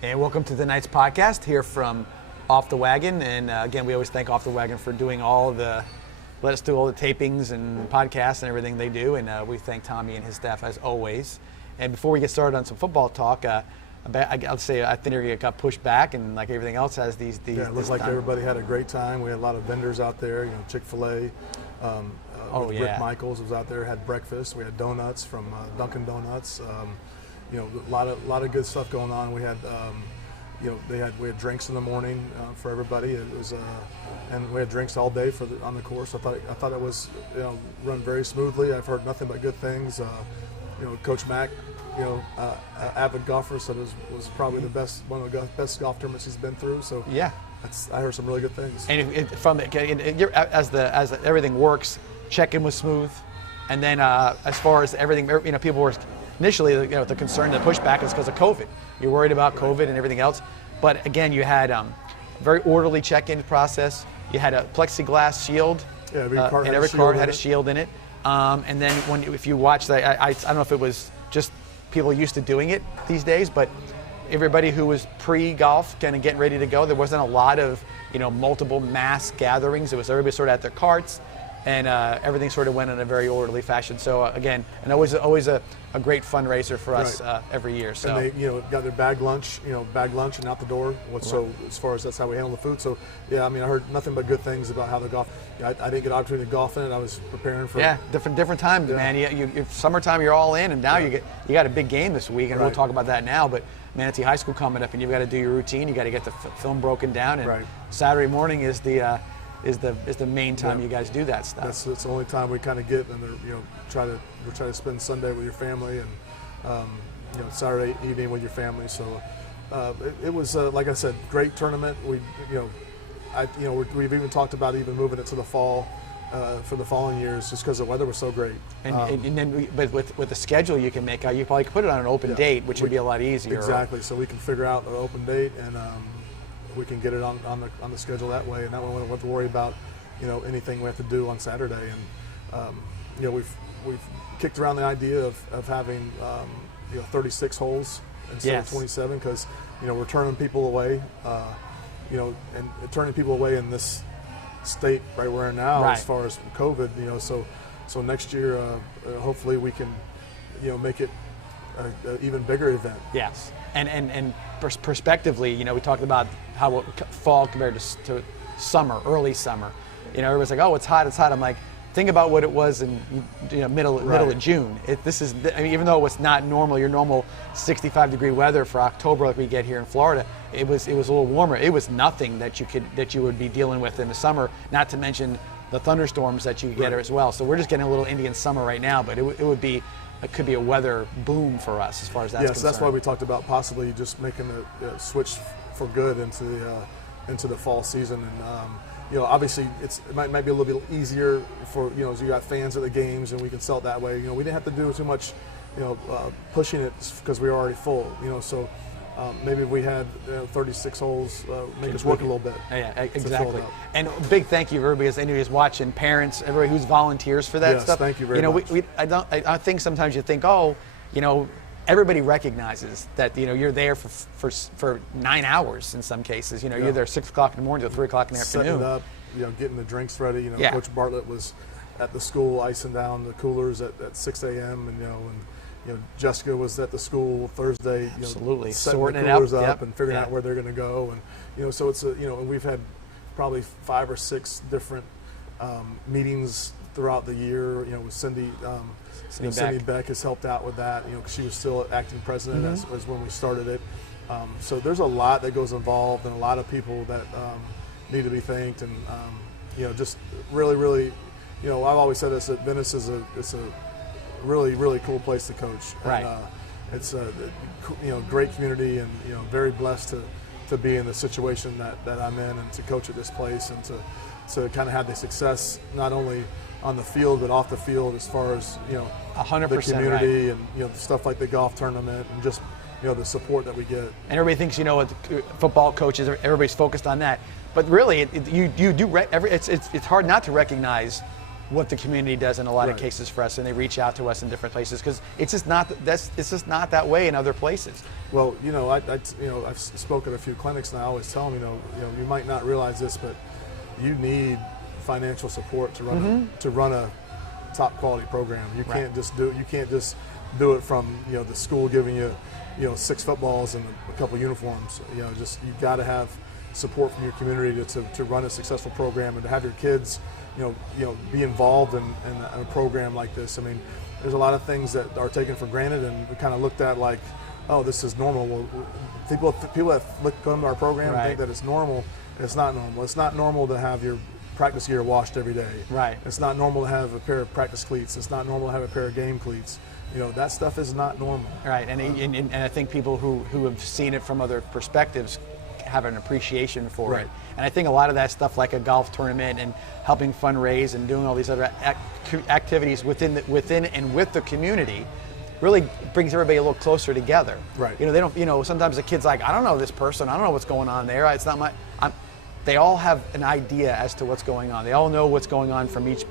And welcome to tonight's podcast here from Off the Wagon. And again, we always thank Off the Wagon for doing let us do all the tapings and podcasts and everything they do. And we thank Tommy and his staff as always. And before we get started on some football talk, I'll say I think it got pushed back, and like everything else has these. Yeah, it looks like everybody had a great time. We had a lot of vendors out there. Chick-fil-A. Rick Michaels was out there, had breakfast. We had donuts from Dunkin' Donuts. A lot of good stuff going on. We had we had drinks in the morning for everybody. It was and we had drinks all day on the course. I thought it was run very smoothly. I've heard nothing but good things. Coach Mack, avid golfer, said it was probably one of the best golf tournaments he's been through. So yeah, I heard some really good things. And as everything works, check-in was smooth, and then as far as everything, people were initially the concern, the pushback is because of COVID. You're worried about COVID and everything else, but again, you had a very orderly check-in process. You had a plexiglass shield, and every cart had a shield in it. And then if you watch that, I don't know if it was just people used to doing it these days, but everybody who was pre-golf kind of getting ready to go, there wasn't a lot of multiple mass gatherings. It was everybody sort of at their carts, and everything sort of went in a very orderly fashion. So again, and always a great fundraiser for us every year. So and they got their bag lunch and out the door. So as far as that's how we handle the food. So yeah, I heard nothing but good things about how the golf. I didn't get an opportunity to golf in it. I was preparing for different times, man. You summertime, you're all in, and now you got a big game this week, and we'll talk about that now. But Manatee High School coming up, and you've got to do your routine. You got to get the film broken down, and Saturday morning is the main time you guys do that stuff. That's the only time we kind of get, and we're trying to spend Sunday with your family, and Saturday evening with your family. So it was like I said, great tournament. We've even talked about even moving it to the fall for the following years, just because the weather was so great. And then with the schedule you can make out, you probably could put it on an open date, which would be a lot easier. Exactly. So we can figure out an open date, and we can get it on the schedule that way, and that way we don't have to worry about anything we have to do on Saturday. And we've kicked around the idea of having 36 holes instead of 27, because we're turning people away, and turning people away in this state right we're in now as far as COVID. So next year hopefully we can make it an even bigger event. Yes, and prospectively, we talked about how fall compared to summer, early summer. Everybody's like, oh, it's hot. I'm like, think about what it was in middle of June. Even though it's not your normal 65-degree weather for October like we get here in Florida, it was a little warmer. It was nothing that you would be dealing with in the summer. Not to mention the thunderstorms that you get as well. So we're just getting a little Indian summer right now, but it could be a weather boom for us as far as that's concerned. Yes, that's why we talked about possibly just making the switch for good into the fall season. And obviously it might be a little bit easier for as you got fans at the games, and we can sell it that way. We didn't have to do too much pushing it because we were already full. So maybe if we had 36 holes, make us work a little bit. Yeah, exactly. And a big thank you to everybody who's watching, parents, everybody who's volunteers for that stuff. Thank you very much. I think sometimes you think, everybody recognizes that you're there for 9 hours in some cases. You're there 6 o'clock in the morning till 3 o'clock in the afternoon. Setting it up, getting the drinks ready. Coach Bartlett was at the school icing down the coolers at 6 a.m. and Jessica was at the school Thursday. Absolutely, setting sorting the coolers it up and figuring out where they're going to go, and so it's we've had probably 5 or 6 different meetings throughout the year. With Cindy. Cindy Beck has helped out with that. Cause she was still acting president as when we started it. So there's a lot that goes involved, and a lot of people that need to be thanked, and just really, really, I've always said this, that Venice is a really, really cool place to coach. Right. And, it's a great community, and very blessed to be in the situation that I'm in, and to coach at this place, and to kind of have the success not only on the field but off the field, as far as 100% the community and stuff like the golf tournament, and just the support that we get. And everybody thinks football coaches, everybody's focused on that, but really it's hard not to recognize what the community does in a lot of cases for us, and they reach out to us in different places because it's just not that way in other places. Well, I've spoken at a few clinics, and I always tell them, you might not realize this, but you need financial support to run a top quality program. You can't just do it from the school giving you 6 footballs and a couple uniforms. You've got to have support from your community to run a successful program and to have your kids be involved in a program like this. I mean, there's a lot of things that are taken for granted, and we kind of looked at like, oh, this is normal. Well, people that come to our program think that it's normal. It's not normal. It's not normal to have your practice gear washed every day. Right. It's not normal to have a pair of practice cleats. It's not normal to have a pair of game cleats. That stuff is not normal. Right, and I think people who have seen it from other perspectives have an appreciation for it. And I think a lot of that stuff, like a golf tournament and helping fundraise and doing all these other activities within and with the community, really brings everybody a little closer together. Right. They don't. Sometimes the kid's like, I don't know this person. I don't know what's going on there. It's not my. They all have an idea as to what's going on. They all know what's going on from each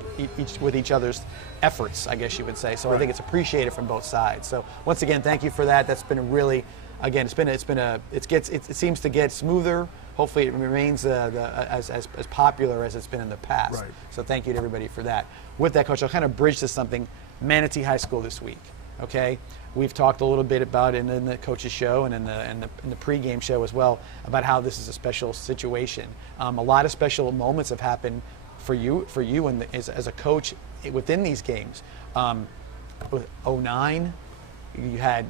with each other's efforts, I guess you would say. So I think it's appreciated from both sides. So once again, thank you for that. That's been a really, again, it seems to get smoother. Hopefully, it remains as popular as it's been in the past. Right. So thank you to everybody for that. With that, Coach, I'll kind of bridge to something. Manatee High School this week. Okay, we've talked a little bit about it in the coach's show and in the pregame show as well about how this is a special situation. A lot of special moments have happened for you and as a coach within these games. With 09, you had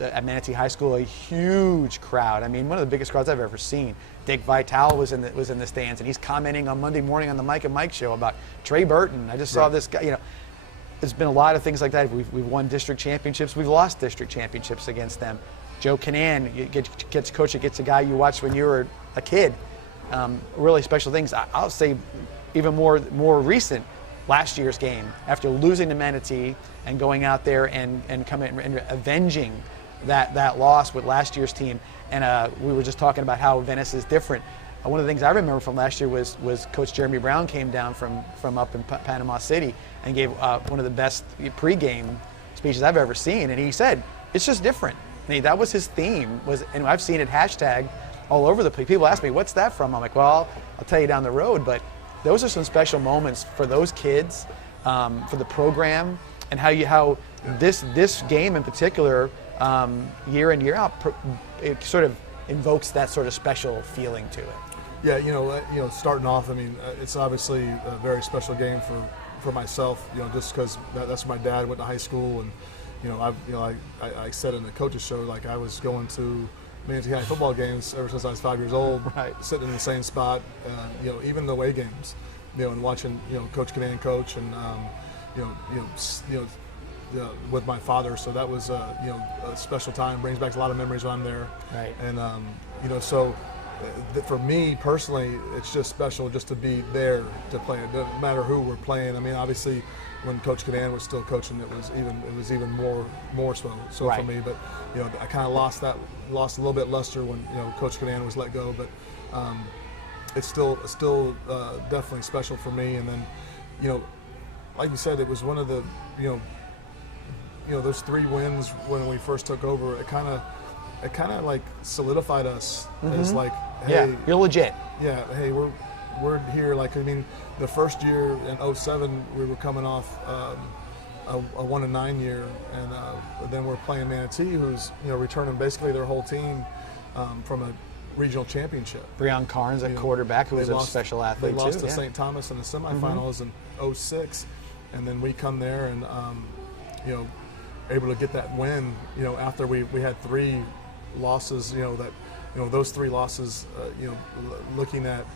at Manatee High School a huge crowd. I mean, one of the biggest crowds I've ever seen. Dick Vitale was in the stands, and he's commenting on Monday morning on the Mike and Mike show about Trey Burton. I just saw this guy. There's been a lot of things like that. We've won district championships. We've lost district championships against them. Joe Canan gets coach against a guy you watched when you were a kid. Really special things. I'll say even more recent, last year's game, after losing to Manatee and going out there and coming and avenging that loss with last year's team. And we were just talking about how Venice is different. One of the things I remember from last year was Coach Jeremy Brown came down from up in Panama City and gave one of the best pregame speeches I've ever seen. And he said, it's just different. And that was his theme. And I've seen it hashtagged all over the place. People ask me, what's that from? I'm like, well, I'll tell you down the road. But those are some special moments for those kids, for the program, and how this game in particular, year in, year out, it sort of invokes that sort of special feeling to it. Yeah, starting off, I mean, it's obviously a very special game for myself, just because that's where my dad went to high school, and I said in the coach's show, like, I was going to Manatee High football games ever since I was 5 years old, sitting in the same spot, even the away games, and watching Coach Canan coach, and with my father. So that was a special time. Brings back a lot of memories when I'm there. Right. And so for me personally, it's just special just to be there to play. It doesn't matter who we're playing. I mean, obviously, when Coach Canan was still coaching, it was even more so for me. But I kind of lost a little bit luster when Coach Canan was let go. But it's still definitely special for me. And then like you said, it was one of the those 3 wins when we first took over. It kind of like solidified us as like, hey, you're legit. Yeah, hey, we're here. Like, I mean, the first year in 07, we were coming off a 1-9 year, and then we're playing Manatee, who's returning basically their whole team from a regional championship. Breon Carnes at quarterback, who was a special athlete. They lost to St. Thomas in the semifinals in 06, and then we come there and able to get that win. After we had 3 losses. Those 3 losses. Looking at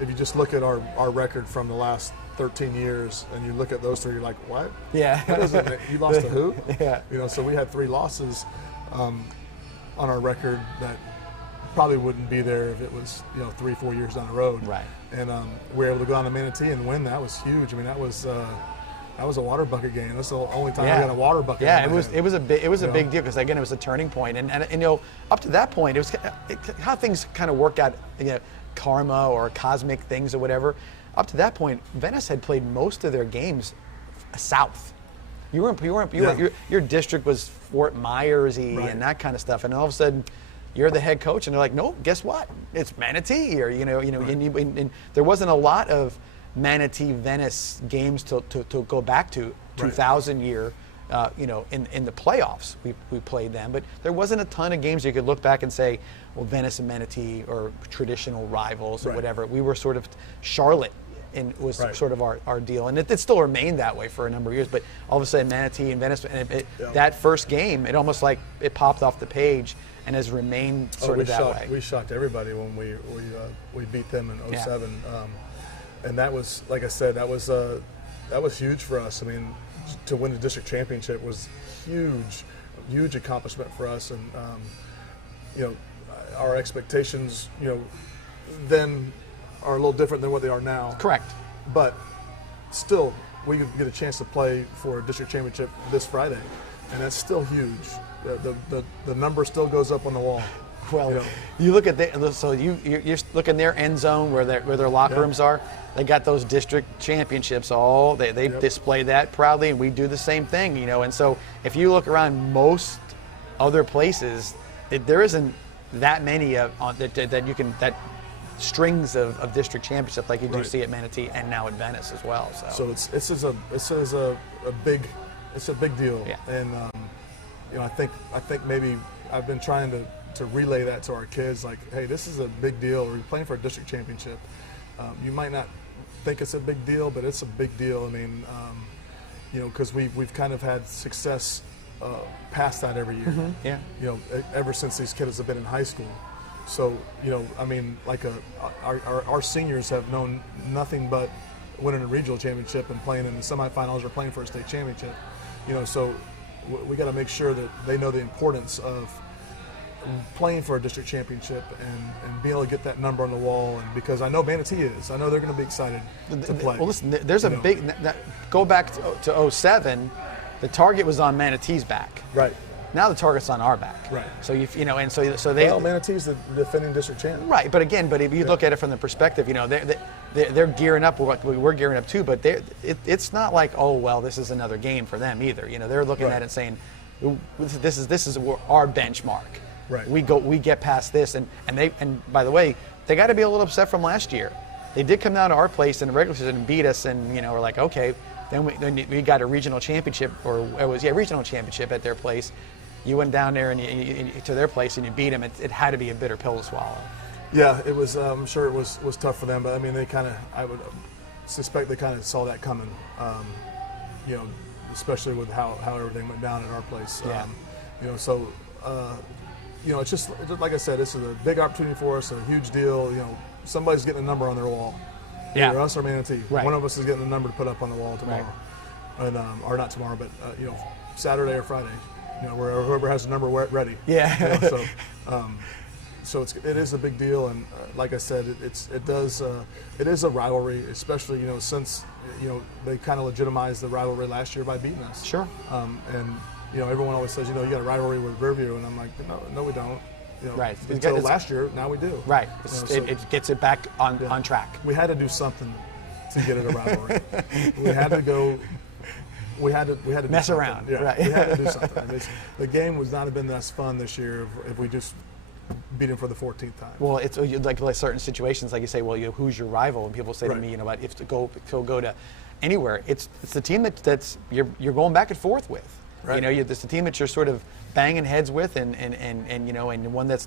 if you just look at our record from the last 13 years, and you look at those 3, you're like, what? Yeah. What is it? You lost to who? Yeah. So we had 3 losses on our record that probably wouldn't be there if it was 3-4 years down the road. Right. And we were able to go down to Manatee and win. That was huge. I mean, that was a water bucket game. That's the only time we got a water bucket. Yeah, it was a big deal because again it was a turning point, and up to that point it was how things kind of work out, karma or cosmic things or whatever. up to that point, Venice had played most of their games south. Your district was Fort Myers-y and that kind of stuff, and all of a sudden, you're the head coach, and they're like, no, guess what? It's Manatee, or and there wasn't a lot of Manatee Venice games to go back to 2000 year. In the playoffs, we played them, but there wasn't a ton of games you could look back and say, well, Venice and Manatee are traditional rivals or whatever. We were sort of Charlotte, and was sort of our deal, and it still remained that way for a number of years. But all of a sudden, Manatee and Venice, and that first game, it almost like it popped off the page and has remained sort of that way. We shocked everybody when we beat them in 07, and that was, like I said, that was huge for us. I mean, to win the district championship was huge accomplishment for us, and our expectations, then are a little different than what they are now. Correct. But still, we get a chance to play for a district championship this Friday, and that's still huge. The number still goes up on the wall. Well, you look at you're looking their end zone where their locker rooms are. They got those district championships. They display that proudly, and we do the same thing. And so if you look around most other places, there isn't that many that strings of district championship like you do see at Manatee and now at Venice as well. So this is a big deal, and I think maybe I've been trying to relay that to our kids, like, hey, this is a big deal. We're playing for a district championship. You might not think it's a big deal, but it's a big deal. I mean, because we've kind of had success past that every year. Ever since these kids have been in high school. So, I mean, like our seniors have known nothing but winning a regional championship and playing in the semifinals or playing for a state championship. So we got to make sure that they know the importance of playing for a district championship and being able to get that number on the wall. And because I know Manatee is, I know they're going to be excited to play. Well, listen, there's a big go back to 07. The target was on Manatee's back. Right. Now the target's on our back. Right. So and so they. Well, Manatee's the defending district champ. Right, but if you look at it from the perspective, they're gearing up. We're gearing up too, but it's not like, oh well, this is another game for them either. They're looking at it and saying, this is our benchmark. Right. We get past this, and by the way, they got to be a little upset from last year. They did come down to our place in the regular season and beat us, and we're like, okay. Then we got a regional championship, or it was regional championship at their place. You went down there and to their place and you beat them. It had to be a bitter pill to swallow. Yeah, it was. I'm sure it was tough for them, but I mean, I would suspect they kind of saw that coming. Especially with how everything went down at our place. It's just like I said, this is a big opportunity for us, a huge deal. Somebody's getting a number on their wall. Either us or Manatee. Right. One of us is getting a number to put up on the wall tomorrow, and or not tomorrow, but Saturday or Friday. Whoever has the number ready. Yeah. So it is a big deal, and like I said, it is a rivalry, especially since they kind of legitimized the rivalry last year by beating us. Sure. And everyone always says you got a rivalry with Riverview, and I'm like, no, we don't. Right. Until last year, now we do. Right. It gets it back on track. We had to do something to get it a rivalry. We had to go. We had to mess do around. Yeah, right. We had to do something. The game would not have been as fun this year if we just beat him for the 14th time. Well, it's like certain situations, like you say, well, who's your rival? And people say to me, if to go to anywhere, it's the team that's you're going back and forth with. Right. It's the team that you're sort of banging heads with, and one that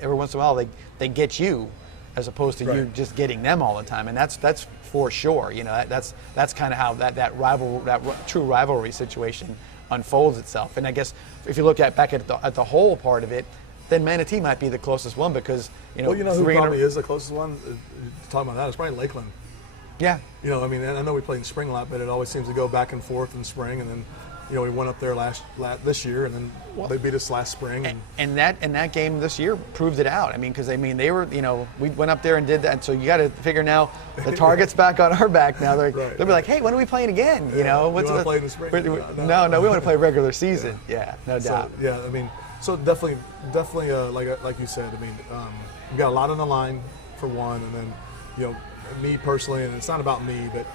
every once in a while they get you, as opposed to you just getting them all the time, and that's for sure. That's kind of how that true rivalry situation unfolds itself. And I guess if you look back at the whole part of it, then Manatee might be the closest one because who probably is the closest one. Talking about that, it's probably Lakeland. Yeah. I mean, I know we play in spring a lot, but it always seems to go back and forth in spring, and then. We went up there this year, and then they beat us last spring. And that game this year proved it out. I mean, because they were, we went up there and did that. And so you got to figure now the target's back on our back now. They'll be like, hey, when are we playing again? What's you want to play in the spring? No, we want to play regular season. Yeah, no doubt. I mean, so definitely, like you said. I mean, we got a lot on the line for one, and then me personally, and it's not about me, but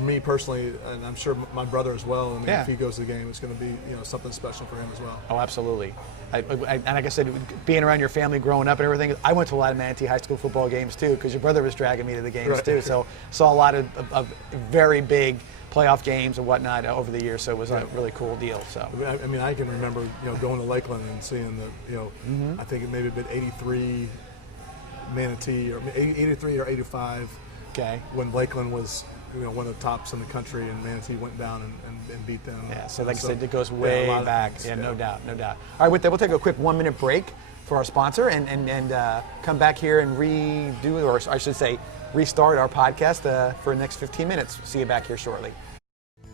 me personally, and I'm sure my brother as well. I mean, if he goes to the game, it's going to be something special for him as well. Oh, absolutely. And like I said, being around your family growing up and everything, I went to a lot of Manatee High School football games too, because your brother was dragging me to the games too. So saw a lot of very big playoff games and whatnot over the years. So it was a really cool deal. So I mean, I can remember going to Lakeland and seeing the I think it maybe been 83 Manatee or 83 or 85. Okay. When Lakeland was one of the tops in the country, and Manatee went down and beat them. Yeah, so like I said, it goes way back. No doubt. All right, with that, we'll take a quick 1 minute break for our sponsor and come back here and redo, or I should say, restart our podcast for the next 15 minutes. See you back here shortly.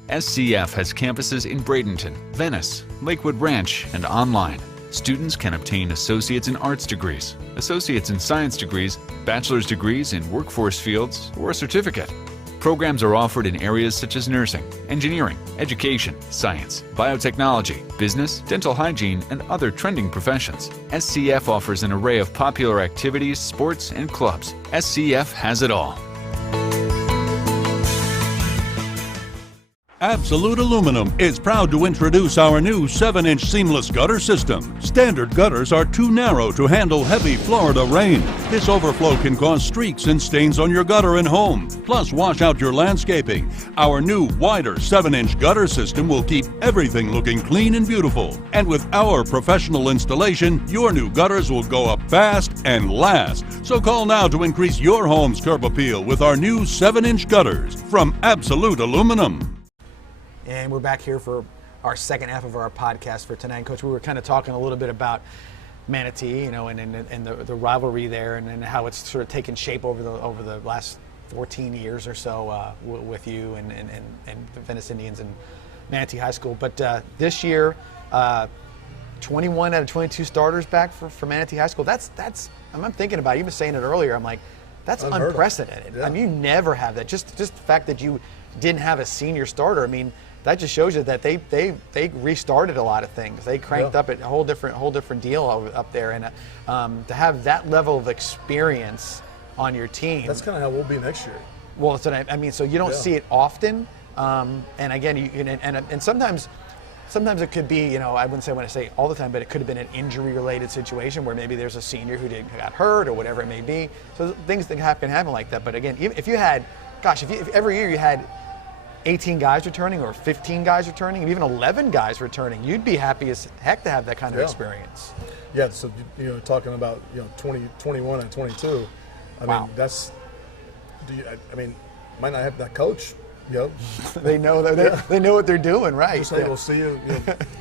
SCF has campuses in Bradenton, Venice, Lakewood Ranch, and online. Students can obtain associates in arts degrees, associates in science degrees, bachelor's degrees in workforce fields, or a certificate. Programs are offered in areas such as nursing, engineering, education, science, biotechnology, business, dental hygiene, and other trending professions. SCF offers an array of popular activities, sports, and clubs. SCF has it all. Absolute Aluminum is proud to introduce our new 7-inch seamless gutter system. Standard gutters are too narrow to handle heavy Florida rain. This overflow can cause streaks and stains on your gutter and home, plus wash out your landscaping. Our new wider 7-inch gutter system will keep everything looking clean and beautiful. And with our professional installation, your new gutters will go up fast and last. So call now to increase your home's curb appeal with our new 7-inch gutters from Absolute Aluminum. And we're back here for our second half of our podcast for tonight. Coach, we were kind of talking a little bit about Manatee, and the rivalry there, and how it's sort of taken shape over the last 14 years or so with you and the Venice Indians and Manatee High School. But this year, 21 out of 22 starters back for Manatee High School. That's I'm thinking about it. You were saying it earlier. I'm like, that's unprecedented. Yeah. I mean, you never have that. Just the fact that you didn't have a senior starter. I mean, that just shows you that they restarted a lot of things. They cranked up a whole different deal up there, and to have that level of experience on your team. That's kind of how we'll be next year. Well, that's what I mean. So you don't see it often, and again, and sometimes it could be, I wouldn't say when I say all the time, but it could have been an injury-related situation where maybe there's a senior who got hurt or whatever it may be. So things that can happen like that. But again, if you had, if every year you had 18 guys returning or 15 guys returning, and even 11 guys returning, you'd be happy as heck to have that kind of experience. Yeah, so talking about 21 and 22, I mean that's. Might not have that coach. They know that they know what they're doing, right? Just say, we'll see you.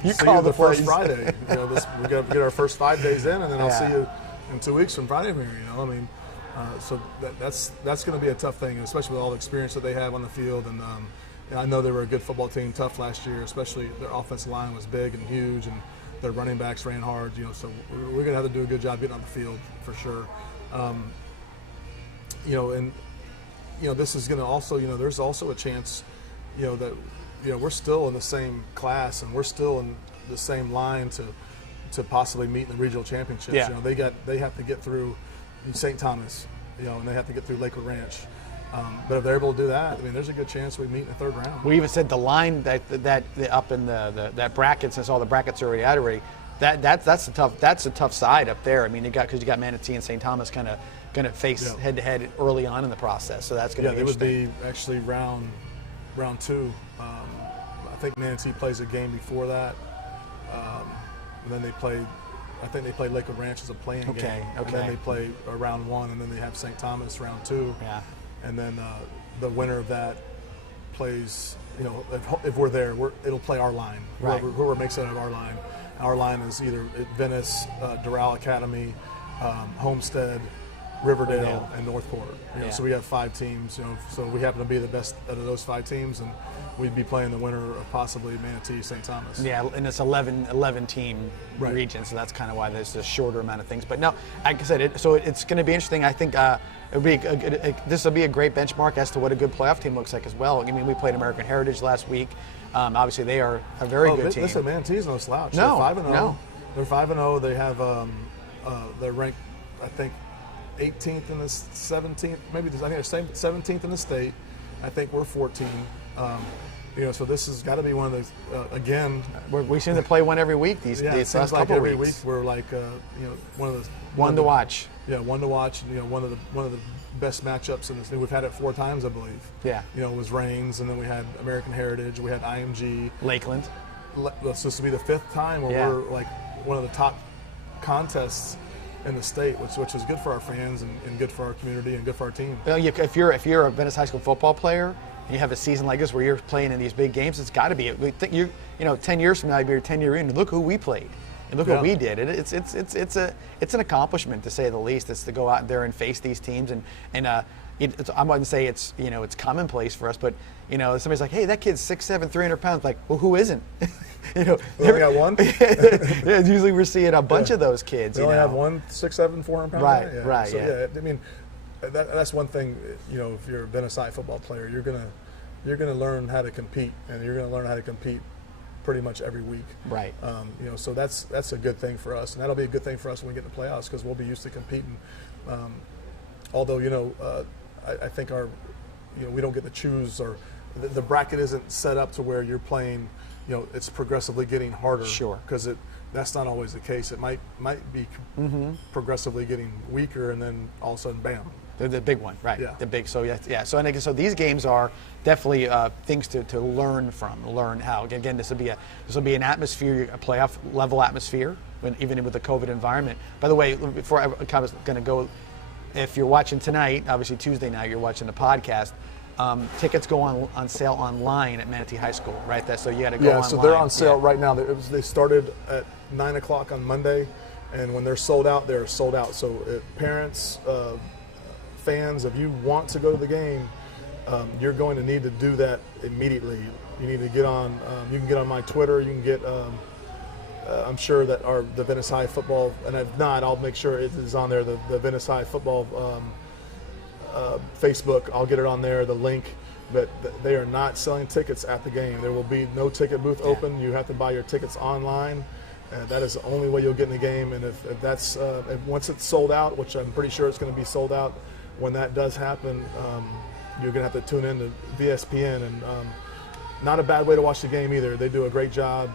You see call you the first Friday. We got to get our first 5 days in, and then I'll see you in 2 weeks from Friday from here. So that's going to be a tough thing, especially with all the experience that they have on the field. And I know they were a good football team, tough last year. Especially their offensive line was big and huge, and their running backs ran hard. So we're going to have to do a good job getting on the field for sure. This is going to also, there's also a chance, that, we're still in the same class and we're still in the same line to possibly meet in the regional championships. Yeah. They have to get through St. Thomas, and they have to get through Lakewood Ranch. But if they're able to do that, there's a good chance we meet in the third round. We even said the line that up in that bracket, since all the brackets are already out already, that's a tough side up there. Because you got Manatee and St. Thomas kind of going to face head to head early on in the process, so that's going to be interesting. It would be actually round 2. I think Manatee plays a game before that, and then they play. I think they play Lakewood Ranch as a playing game. And then they play round 1, and then they have St. Thomas round 2. Yeah. And then the winner of that plays. If we're there, it'll play our line. Right. Whoever makes it out of our line. Our line is either Venice, Doral Academy, Homestead, Riverdale, and Northport. So we have 5 teams. So we happen to be the best out of those 5 teams, and we'd be playing the winner of possibly Manatee, St. Thomas. Yeah, and it's 11 team region, so that's kind of why there's a shorter amount of things. But no, like I said, it's going to be interesting. I think this will be a great benchmark as to what a good playoff team looks like as well. We played American Heritage last week. Obviously, they are a very good team. Listen, Manatee's no slouch. No, they're 5-0. No. They're 5-0. They have they're ranked, I think, 18th and the 17th, maybe I think they're 17th in the state. I think we're 14. So this has got to be one of those. Again, we seem to play one every week. These it seems last like couple every weeks. week we're like one of those. One to watch. Yeah, one to watch. One of the best matchups in this. We've had it 4 times, I believe. Yeah. It was Reigns, and then we had American Heritage. We had IMG. Lakeland. This will be the 5th time where we're like one of the top contests in the state, which is good for our fans and good for our community and good for our team. Well, if you're a Venice High School football player and you have a season like this where you're playing in these big games, it's got to be. 10 years from now, you'll be your 10-year reunion. Look who we played. And look what we did. It's an accomplishment, to say the least. It's to go out there and face these teams, and I wouldn't say it's commonplace for us, but somebody's like, hey, that kid's 6'7", 300 pounds. Like, well, who isn't? We only got one. Usually we're seeing a bunch of those kids. We only have one 6'7", 400 pound. Right, guy. right. So, I mean, that's one thing. If you're a Venice High football player, you're gonna learn how to compete, and you're gonna learn how to compete pretty much every week. Right. So that's a good thing for us, and that'll be a good thing for us when we get in the playoffs, because we'll be used to competing. Although I think we don't get to choose, or the bracket isn't set up to where you're playing. It's progressively getting harder. Sure. Because that's not always the case. It might be progressively getting weaker, and then all of a sudden, bam. The big one, right? Yeah. The big. So yeah. So these games are definitely things to learn from. Learn how. Again, this will be an atmosphere, a playoff level atmosphere, even with the COVID environment. By the way, before I was going to go, if you're watching tonight, obviously Tuesday night, you're watching the podcast. Tickets go on sale online at Manatee High School, right? So you got to go online. Yeah, so they're on sale right now. They started at 9 o'clock on Monday, and when they're sold out, they're sold out. So parents, fans, if you want to go to the game, you're going to need to do that immediately. You need to get on. You can get on my Twitter. You can get. I'm sure that the Venice High football, and if not, I'll make sure it is on there. The Venice High football Facebook. I'll get it on there. The link. But they are not selling tickets at the game. There will be no ticket booth open. You have to buy your tickets online. That is the only way you'll get in the game. And if that's once it's sold out, which I'm pretty sure it's going to be sold out. When that does happen, you're going to have to tune in to VSPN, and not a bad way to watch the game either. They do a great job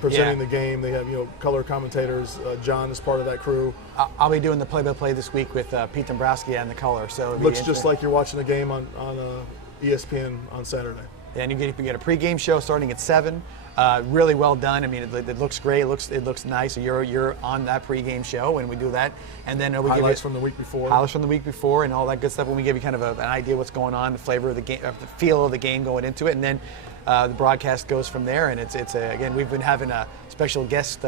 presenting the game. They have color commentators. John is part of that crew. I'll be doing the play-by-play this week with Pete Dombrowski and the color. So it looks just like you're watching a game on ESPN on Saturday. And you get a pregame show starting at 7. Really well done. I mean, it looks great. It looks nice. So you're on that pregame show when we do that, and then we highlights from the week before. Highlights from the week before, and all that good stuff. When we give you kind of an idea what's going on, the flavor of the game, the feel of the game going into it, and then the broadcast goes from there. And again, we've been having a special guest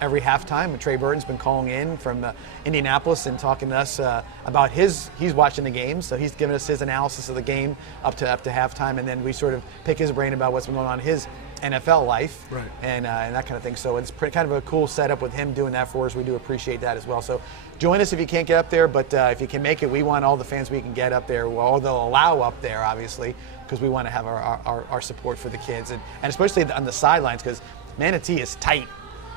every halftime. Trey Burton's been calling in from Indianapolis and talking to us about he's watching the game, so he's giving us his analysis of the game up to halftime, and then we sort of pick his brain about what's been going on in his NFL life, right. and that kind of thing. So it's kind of a cool setup with him doing that for us. We do appreciate that as well. So join us if you can't get up there, but if you can make it, we want all the fans we can get up there, or they'll allow up there, obviously, because we want to have our support for the kids, and especially on the sidelines, because Manatee is tight.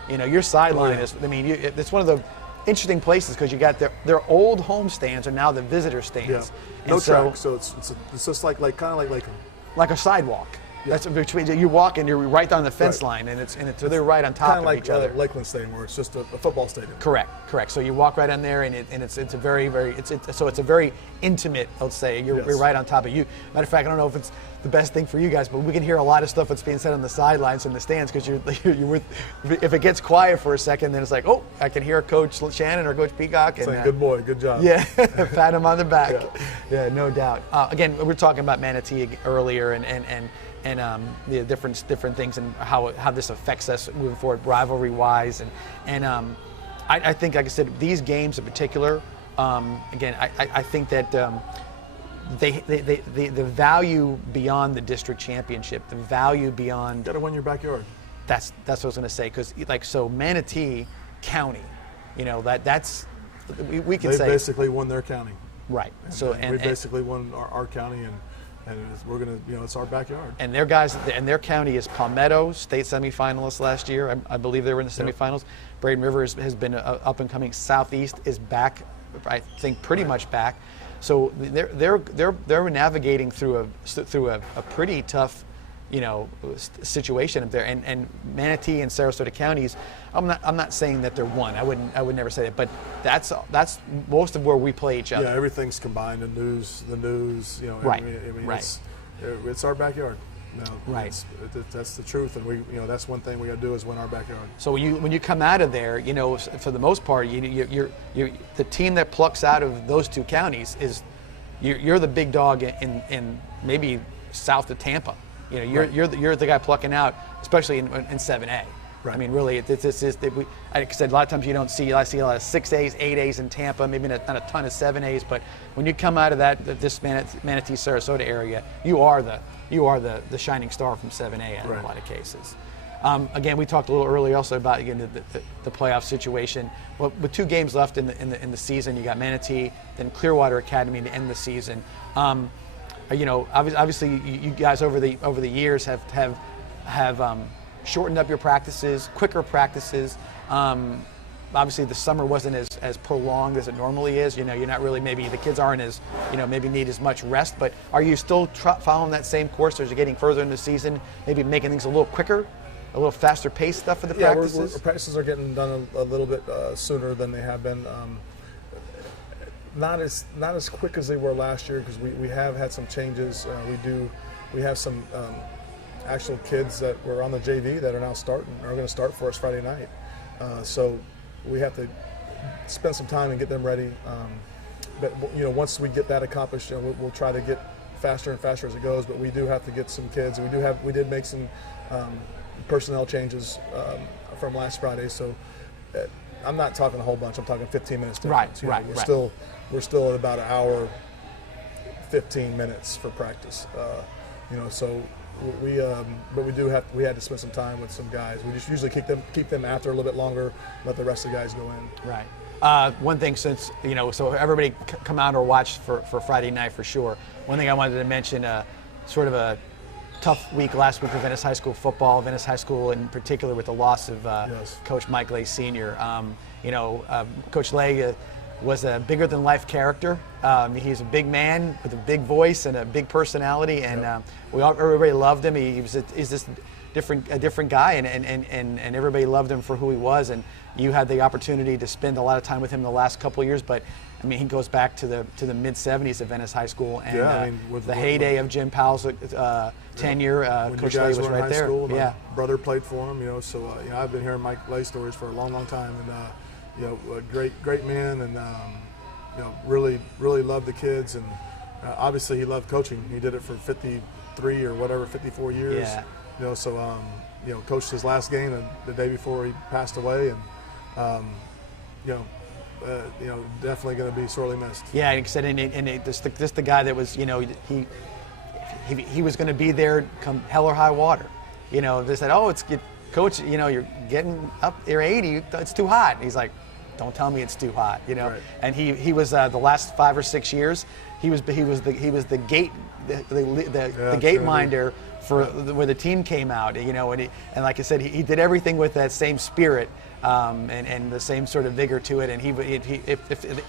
Your sideline is, I mean, it's one of the interesting places, because you got their old home stands are now the visitor stands. Yeah. No track, so it's just like kind of like a sidewalk. Yeah. That's between you walk and you're right on the fence line, and so they're right on top of each other. Kind of like Lakeland Stadium, where it's just a football stadium. Correct. So you walk right on there, and it's a very it's a very intimate. Let's say you're right on top of you. Matter of fact, I don't know if it's the best thing for you guys, but we can hear a lot of stuff that's being said on the sidelines from the stands, because you're with. If it gets quiet for a second, then it's like, oh, I can hear Coach Shannon or Coach Peacock. It's like, good boy, good job. Yeah, pat him on the back. Yeah, no doubt. Again, we were talking about Manatee earlier, and the different things, and how this affects us moving forward, rivalry-wise, and I think, like I said, these games in particular, again, I think that the value beyond the district championship, the value beyond. Got to win your backyard. That's what I was going to say, because Manatee County, that's we can say they basically won their county. Right. And we basically won our county, and we're gonna, it's our backyard. And their guys, and their county is Palmetto, state semifinalists last year. I believe they were in the semifinals. Braden River has been up and coming. Southeast is back I think, pretty much back. So they're navigating through a pretty tough, situation up there. And Manatee and Sarasota counties, I'm not saying that they're one. I would never say that, but that's most of where we play each other. Yeah, everything's combined. The news, Right. It's our backyard. Right. That's the truth, and that's one thing we got to do is win our backyard. So when you come out of there, for the most part, you're the team that plucks out of those two counties is you're the big dog in maybe south of Tampa. You're the guy plucking out, especially in 7A. Right. I mean, really, like I said, a lot of times I see a lot of 6As, 8As in Tampa, maybe not a ton of 7As, but when you come out of this Manatee Sarasota area, you are the shining star from 7A in a lot of cases. Again, we talked a little earlier also about the playoff situation. Well, with 2 games left in the season, you got Manatee, then Clearwater Academy to end the season. Obviously, you guys over the years have shortened up your practices, quicker practices. Obviously, the summer wasn't as prolonged as it normally is. You're not really, maybe the kids aren't as, maybe need as much rest. But are you still following that same course as you're getting further in the season, maybe making things a little quicker, a little faster paced stuff for the practices? Our practices are getting done a little bit sooner than they have been. Not as quick as they were last year, because we have had some changes. We have some actual kids that were on the JV that are now are going to start for us Friday night. So we have to spend some time and get them ready. But once we get that accomplished, we'll try to get faster and faster as it goes. But we do have to get some kids. We did make some personnel changes from last Friday. So I'm not talking a whole bunch. I'm talking 15 minutes difference. Right. We're still at about an hour, 15 minutes for practice. So we had to spend some time with some guys. We just usually keep them after a little bit longer, let the rest of the guys go in. Right. One thing, since so everybody come out or watch for Friday night for sure. One thing I wanted to mention, sort of a tough week last week for Venice High School football. Venice High School in particular, with the loss of Coach Mike Lay Sr. Coach Lay was a bigger than life character. He's a big man with a big voice and a big personality, and everybody loved him. He's this different guy, and everybody loved him for who he was. And you had the opportunity to spend a lot of time with him the last couple of years, but I mean, he goes back to the mid '70s at Venice High School, and the heyday of Jim Powell's tenure. Coach Lay was right there. School, my brother played for him, so I've been hearing Mike Lay stories for a long, long time, and a great man, and really loved the kids, and obviously he loved coaching. He did it for 53 or whatever, 54 years. Yeah. Coached his last game the day before he passed away, and definitely going to be sorely missed. Yeah, and said, this the guy that was, he was going to be there come hell or high water. They said, Coach, you're getting up, you're 80, it's too hot. And he's like, don't tell me it's too hot, Right. And he was the last 5 or 6 years, he was the gate minder for where the team came out, and like I said, he did everything with that same spirit. And the same sort of vigor to it, and if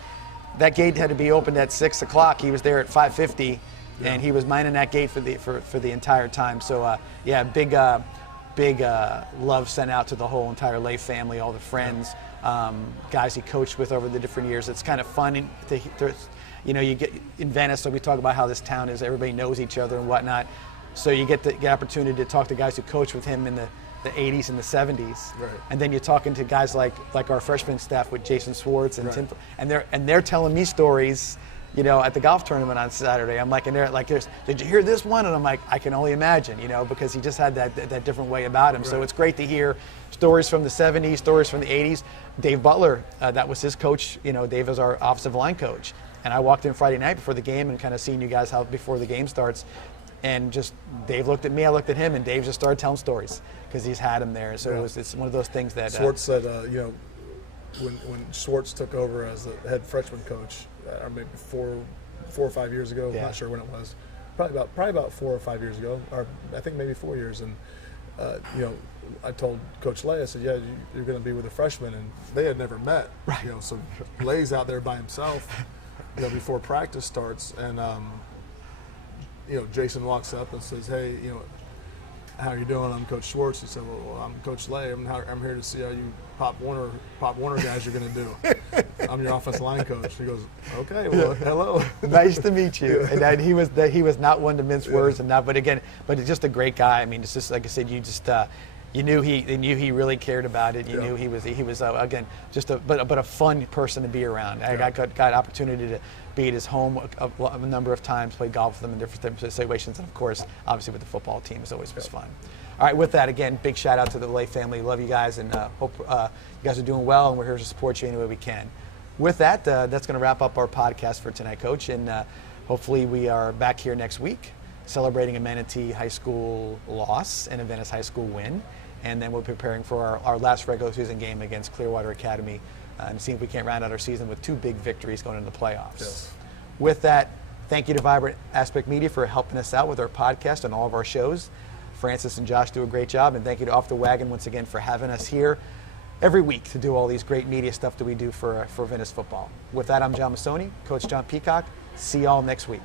that gate had to be opened at 6 o'clock, he was there at 5:50, and he was minding that gate for the entire time. So big love sent out to the whole entire Lay family, all the friends, guys he coached with over the different years. It's kind of fun you get in Venice, so we talk about how this town is, everybody knows each other and whatnot. So you get the opportunity to talk to guys who coached with him in the 80s and the 70s, right. And then you're talking to guys like our freshman staff with Jason Swartz and Tim, and they're telling me stories, at the golf tournament on Saturday. I'm like, and they're like, did you hear this one? And I'm like, I can only imagine, because he just had that different way about him. Right. So it's great to hear stories from the 70s, stories from the 80s. Dave Butler, that was his coach. Dave was our offensive line coach, and I walked in Friday night before the game and kind of seeing you guys how before the game starts. And just Dave looked at me, I looked at him, and Dave just started telling stories because he's had him there. So it's one of those things that Swartz said, when Swartz took over as the head freshman coach, maybe 4 or 5 years ago. I'm not sure when it was. Probably about 4 or 5 years ago, or I think maybe 4 years. And you know, I told Coach Lay, I said, yeah, you're going to be with a freshman, and they had never met. Right. You know, so Lay's out there by himself, you know, before practice starts, and you know, Jason walks up and says, hey, you know, how you doing? I'm Coach Schwartz. He said, well, I'm Coach Lay. I'm here to see how you Pop Warner guys are going to do. I'm your offensive line coach. He goes, okay, well, hello. Nice to meet you. And he was not one to mince words, and not. But he's just a great guy. I mean, it's just like I said, you knew he really cared about it. You knew he was again just a fun person to be around. I got opportunity to be at his home a number of times, play golf with him in different situations, and of course, obviously with the football team, it always was fun. All right, with that, again, big shout out to the Lay family. Love you guys, and hope you guys are doing well, and we're here to support you any way we can. With that, that's going to wrap up our podcast for tonight, Coach, and hopefully we are back here next week celebrating a Manatee High School loss and a Venice High School win, and then we're preparing for our last regular season game against Clearwater Academy and seeing if we can't round out our season with 2 big victories going into the playoffs. Yes. With that, thank you to Vibrant Aspect Media for helping us out with our podcast and all of our shows. Francis and Josh do a great job, and thank you to Off the Wagon once again for having us here every week to do all these great media stuff that we do for Venice football. With that, I'm John Mussone, Coach John Peacock. See y'all next week.